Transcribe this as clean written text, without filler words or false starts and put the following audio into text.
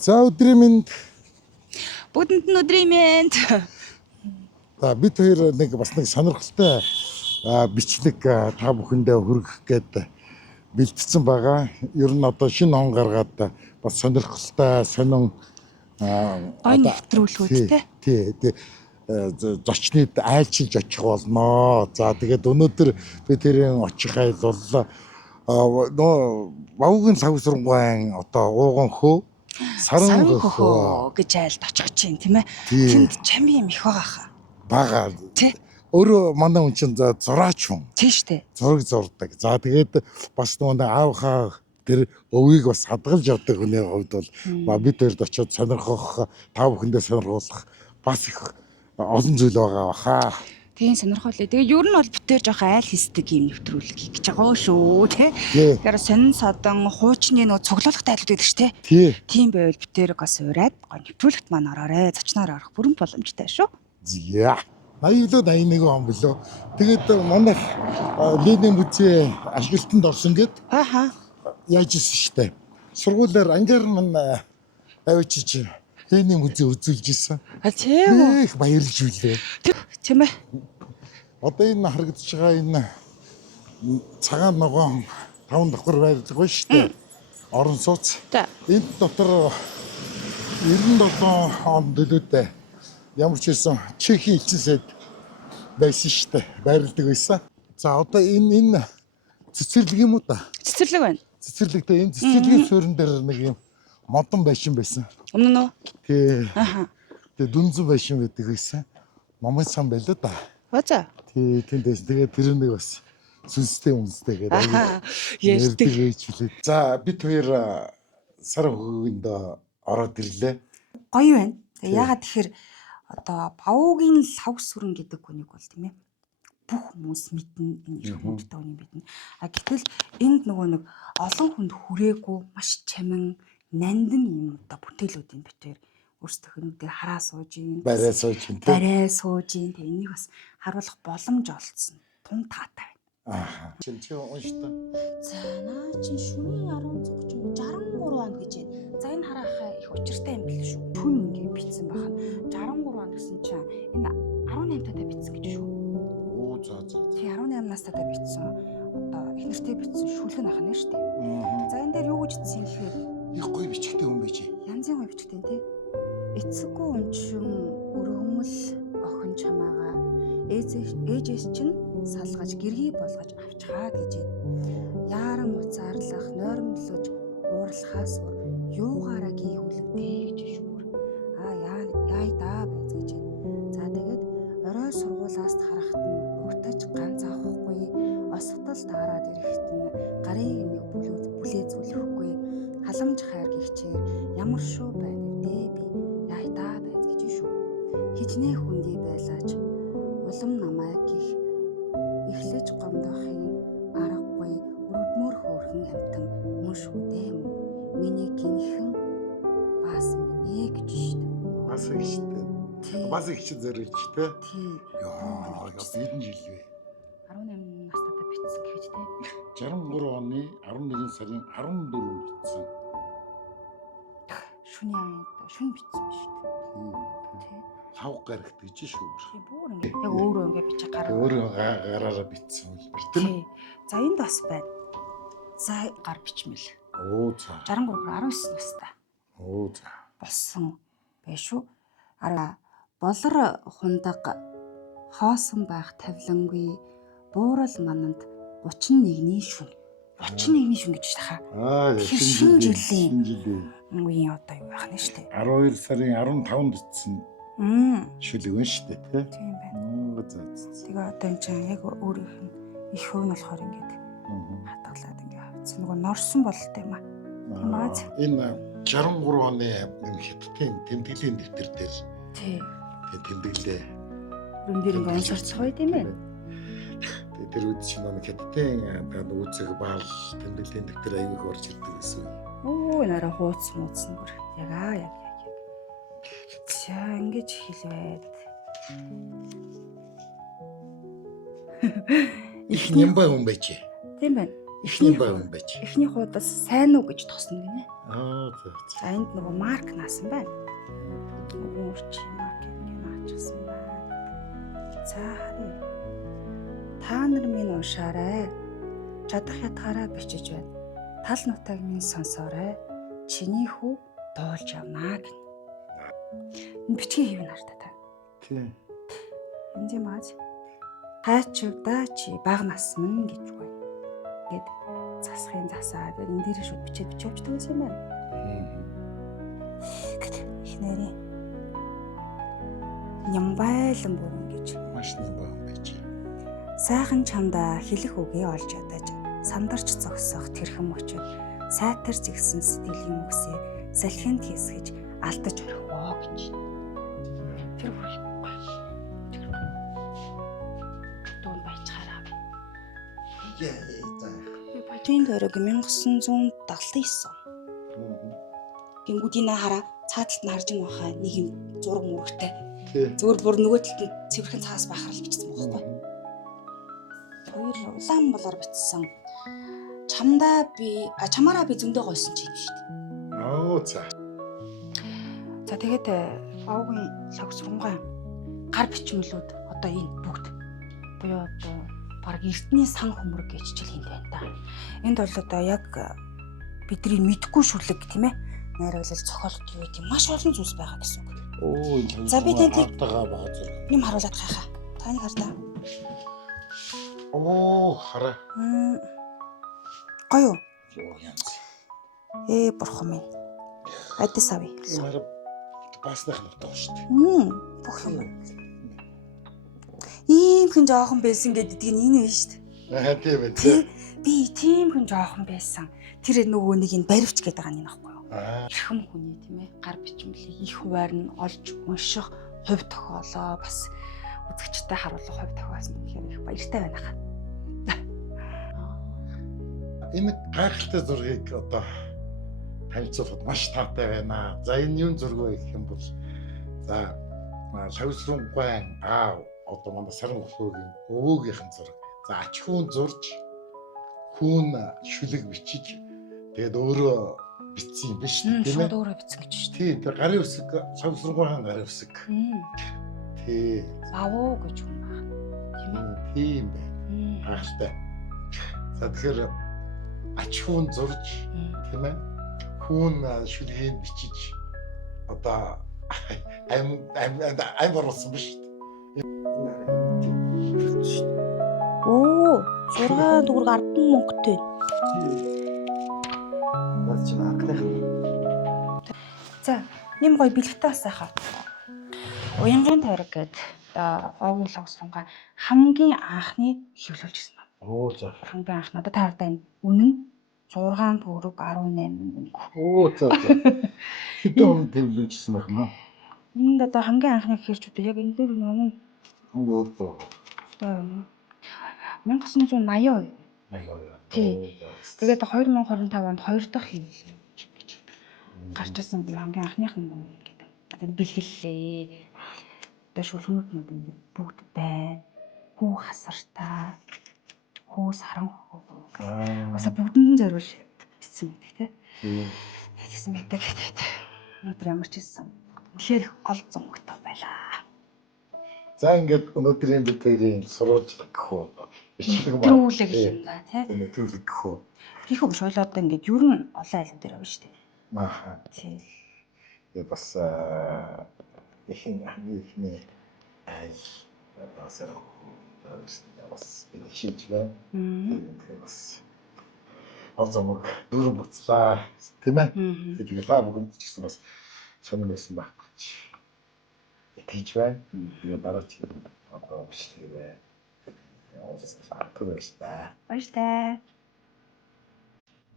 За өдрийн минь Бүгдэнд нь өдрийн мэнд. за бид хоёр нэг бас нэг сонирхолтой бичлэг та бүхэндээ хүргэх гээд бэлтгэсэн байгаа. Ер нь одоо шинэ он гаргаад бас сонирхолтой сонин Гой нэвтрүүлгүүд тий зочныг айлчилж очих болно. За тэгээд өнөөдөр бид тэрийн очих айл бол Вавгийн савсрангуайн одоо ууган хөө саран хөө гэж айлд очих чинь тийм ээ. Тий. Тэнд чамби юм их байгаа хаа. бага. Тий. Өөрөө манай хүн чинь зураач хүн. Тий штэ. Зураг зурдаг. За тэгээд бас нөгөө аавхаа тэр өвийг бас хадгалж явдаг хүний хувьд бол бид хоёрд очиод сонирхох, та бүхэндээ сонирхуулах бас их олон зүйл байгаа баха. Тийм сонирхолтой. Тэгээ ер нь бол битээр жоох айл хийсдэг юм нэвтрүүлэг хийж байгаа шүү тий. Тий. Тэгэхээр сонин садан хуучны нөө цуглуулгатай айлууд байдаг ш тий. Тий. Тийм байвал битээр бас ураад гой нэвтрүүлэгт маань ороорой. Зочноор орох бүрэн боломжтой шүү. За. 80-81 он билүү. Тэгээд манай Ленин музей ашиглалтанд орсон гээд Ааха. яаж исэн штэ. Сургуулиар ангиар мань авчиж Ленин музей үзүүлж исэн. А тийм үү. Их баярлж билээ. Тийм ээ. Одоо энэ харагдаж байгаа энэ цагаан ногоон 5 давхар байдаг ба штэ. Орон сууц. За. Энд дотор 97 онд дөлөөдөө ямар ч байсан Чехийн элчин сайд байсан штэ. Байрладаг байсан. За одоо энэ цэцэрлэг юм уу та? Цэцэрлэг байна. Цэцэрлэгтэй энэ цэцэрлэгийн суурин дээр нэг юм модон байшин байсан. Өмнө нь. Тий. Ааха. Тэгээ дүнзэн байшин байдаг байсан. Номын сан байлаа да. Бацаа. Тий, тэндээс тэгээд тэр нэг бас сүнстэй үнстэй гэдэг. Ярьдаг. Ярьдаг. За бид хоёр сар хөвгөнд ороод ирлээ. Гоё байна. Тэгээ ягаад тэгэхээр одоо Бавуугийн лав сүрэн гэдэг хүнийг бол тийм ээ бүх хүмүүс мэднэ, энэ их хүндтэй үнийг мэднэ. А гэтэл энд нөгөө нэг олон хүнд хүрээгүй маш чамин нандин юм одоо бүтээлүүдийн битээр өөрсдөө нүдээ хараа сууж ийн. Барай сууж ин. Барай сууж ийн. Тэгээ энийг бас харуулах боломж олцсон. Тун таатай байна. Аа. Чи уншта. За наа чи шөнийн 10:30 63 онд гэж байна. За энэ харахаа их учиртай юм биш шүү. Түн ингээ битсэн бахан 63 онд гэсэн чинь энэ 18 тадаа битсэн гэж шүү. Оо за. Тий 18 настайдаа битсэн. Одоо их нэртэй битсэн шүлгэн ахна шүү дээ. За энэ дээр юу гэж хэлсэн гэхээр Их гоё бичгтэй хүн байж. янзын гоё бичгтэй тий. Эцэггүй өнчин өргөмөл охин чамаага ээжээс чинь салгаж гэргий болгож авчгаад гэж байна. Яаран уцаарлах нойрмолж уурлахаас юугаараа гийхүүлэгдээ гэж шүүр. Яй даа байц гэж байна. За тэгээд орой сургуулаас харахад нь уутаж ганц авахгүй осготол дараад ирэхэд нь гарыг нэг бүлээзүүлэхгүй халамж хайр гихчээр ямар шүү байна вэ би яй даа байц гэж шүү. Хичнээн хүндий байлаач улам намайг гих эхлэж гомдохын аргагүй өрөвдмөр хөөрхөн амтан мөн шүү дээ мөн миний гинхэн бас минь гэж шүү. Бас их штэ. Бас их ч зэрэгч те. Тий. Яа, хэдэн жил вэ? 18 настайдаа битсэн гэж те. 63 оны 11 сарын 14-нд битсэн. Шүн битсэн биш үү? Тий. Лав гарагт гэж шүү. Тий бүр ингэ яг өөрөө ингэ бич гараа. Өөрөө гараараа битсэн үлбэр тийм. Тий. За энд бас байна. За гар бичмэл. Оо за. 63-19 настай. Оо за. Болсон байшгүй. Болор хундаг хоосон байх тавилангүй буурал мананд 31-ний шүн. 31-ний шүн гэж таха. Шинэ жилийн жилийн үеийн одоо юу байх нь штэ. 12 сарын 15-нд битсэн шүлэг шүү дээ тий. Тийм байна. Оо за. Тэгээ одоо энэ чинь яг өөрийнх нь их хөв нь болохоор ингээд хатгалаад ингээд авцсан. Нөгөө норсон бололтой юм аа. Тийм аа. Энэ 63 оны хятадын тэмдэглэлийн дэвтэр дээр Тий. тэмдэглээ. Бүрэн дээр ингээд унширцах бай тийм ээ. Тэгээ тэр үед чинь нэг хятадын үүсэг баал тэмдэглэлийн дэвтэр аяг орж ирдэг гэсэн. Оо энэ арай хууц мууцсан бүр. Яг. За ингэж хэлвээд. Их нямбай хүн байж. Тийм байна. Эхний байх юм байж. эхний хуудас сайн уу гэж тосно гинэ. За. За энд нөгөө марк наасан байна. Өөрчи марк ингэ наачсан байна. За харъя. Та нар минь уншаарай. Чадах ятгаараа бичиж байна. Тал нутаг минь сонсоорой. Чиний хүү дуулж явнаа гин. Энэ бичгийн хэв нар та. Тийм. Энд юм ааж. Хайчвда чи баг нас минь гэж гоё. Гэт засахын засаа гэдэг энэ дээр шууд бичиж явчихдаг юм байна. Гэт их нэрээ. Нямбайлан бүр ингэж Маш нэг байх юм байж. сайхан чамдаа хэлэх үгээ олж ядаж сандарч зогсох тэрхэн мөчөд сайтар зигсэн сэтгэлийн үгсээ салхинд хийсгэж алдаж орхивоо гэж. Тэр бүр дуун баячаараа. За. Би бажийн дөрөг 1979. Гингүүдийн хараа цааталт нь харж байгаа нэг юм зураг мурагтай. Тийм. Зүгээр бүр нөгөө талд нь цэвэрхэн цаас бахарл бичсэн байхгүй. Хоёр улаан болоор бичсэн. Чамаараа би зөндөө гойсон чинь шүү дээ. За. За тэгээд овгийн логсронгой гар бичмэлүүд одоо энэ бүгд буюу одоо баг эртний сан хөмрөг гэж жил хийнд байна да. Энд бол одоо яг бидний мэдгүй шүлэг тийм ээ. Найруулал цохолт юу гэдэг маш олон зүйлс байгаа гэсэн үг. За би тэнцийг тагаа баа зэрэг. юм харуулад хахаа. Таны хардаа. Хараа. Гоё юу? Юу янз. Бурхан минь. Адис ави. Хараа баснах нутаг шүү дээ. Бүх юм. Ийм хүн жоохон байсан гэдэг нь энэ вэ шүү дээ. Тийм ээ. Би тийм хүн жоохон байсан. Тэр нөгөө нэг энэ баривч гэдэг байгаа юм аахгүй юу? Эрхэм хүний тийм ээ гар бичмэлийг их хуваар нь олж унших хувь тохиолоо бас үзэгчтэй харуулах хувь тохиолсон гэхээр их баяртай байна хаа. Энэ гайхалтай зургийг одоо танилцуулахад маш таатай байна. За энэ юун зураг вэ гэх юм бол за Шавсрангуй одоо манай саран өхөөгийн өвөөгийнхэн зураг. За ач хүүн зурж хүүн шүлэг бичиж тэгээд өөрөө бичсэн юм биш үү тийм ээ? Шууд өөрөө бичсэн гэж шүү дээ. Тийм тэр гарын үсэг Шавсрангуйхан гарын үсэг. Тийм. Бавуу гэж юм байна. Тийм ээ. Тийм байна. Гайхалтай. За тэгэхээр ач хүүн зурж тийм ээ? Хүүн шүлгийг бичиж одоо ам оруулсан биш үү? 6 төгрөг 10 мөнгөтэй. Наад чи анхных. За, нэм гоё бэлгтэй бас байхаа. Уянгийн тойрог гэдэг овгийн логсронгой хамгийн анхны хэвлүүлж гисэн байна. За. Хамгийн анх надад таардаа энэ үнэн 6 төгрөг 18 мөнгө. За. Хэдэн он төвлөжсэн байх нь? Энд одоо хамгийн анхны хэрчүүд яг энэ дээр нэг Одоо 1980. аяа. Тий. Тэгээд 2025 онд 2 дахь хэвлэл гарч ирсэн хамгийн анхных нь гэдэг. Одоо бэлгэллээ. Одоо шүлгнүүд нь бүгд байна. Хүү хасартаа. Хүү саранхуу. Баса бүгдэнд нь зориулж бичсэн байдаг тий. Тэгсэн байдаг. Өнөөдөр ямар ч хэлсэн. Үнэхээр гол зөнгөтэй байлаа. За ингээд өнөөдрийн бид хоёрын сурвалж гэх үү. Бичлэг Төрүүлэг юм да тий. Төрүүлэг гэх үү. Хийх юм шойлоо одоо ингээд ер нь олон айлын дээр байна шүү дээ. Тий. Тэгээд бас ихний бас шийдэж байна. Бас олзомог дөрөв буцлаа тийм ээ. Тэгээд бүгд ч гэсэн бас сонир байсан байх гэж итгэж байна. Тэгээд дараа ч одоо бичлэгээ явуулсан. Баярлалаа. Баярлалаа.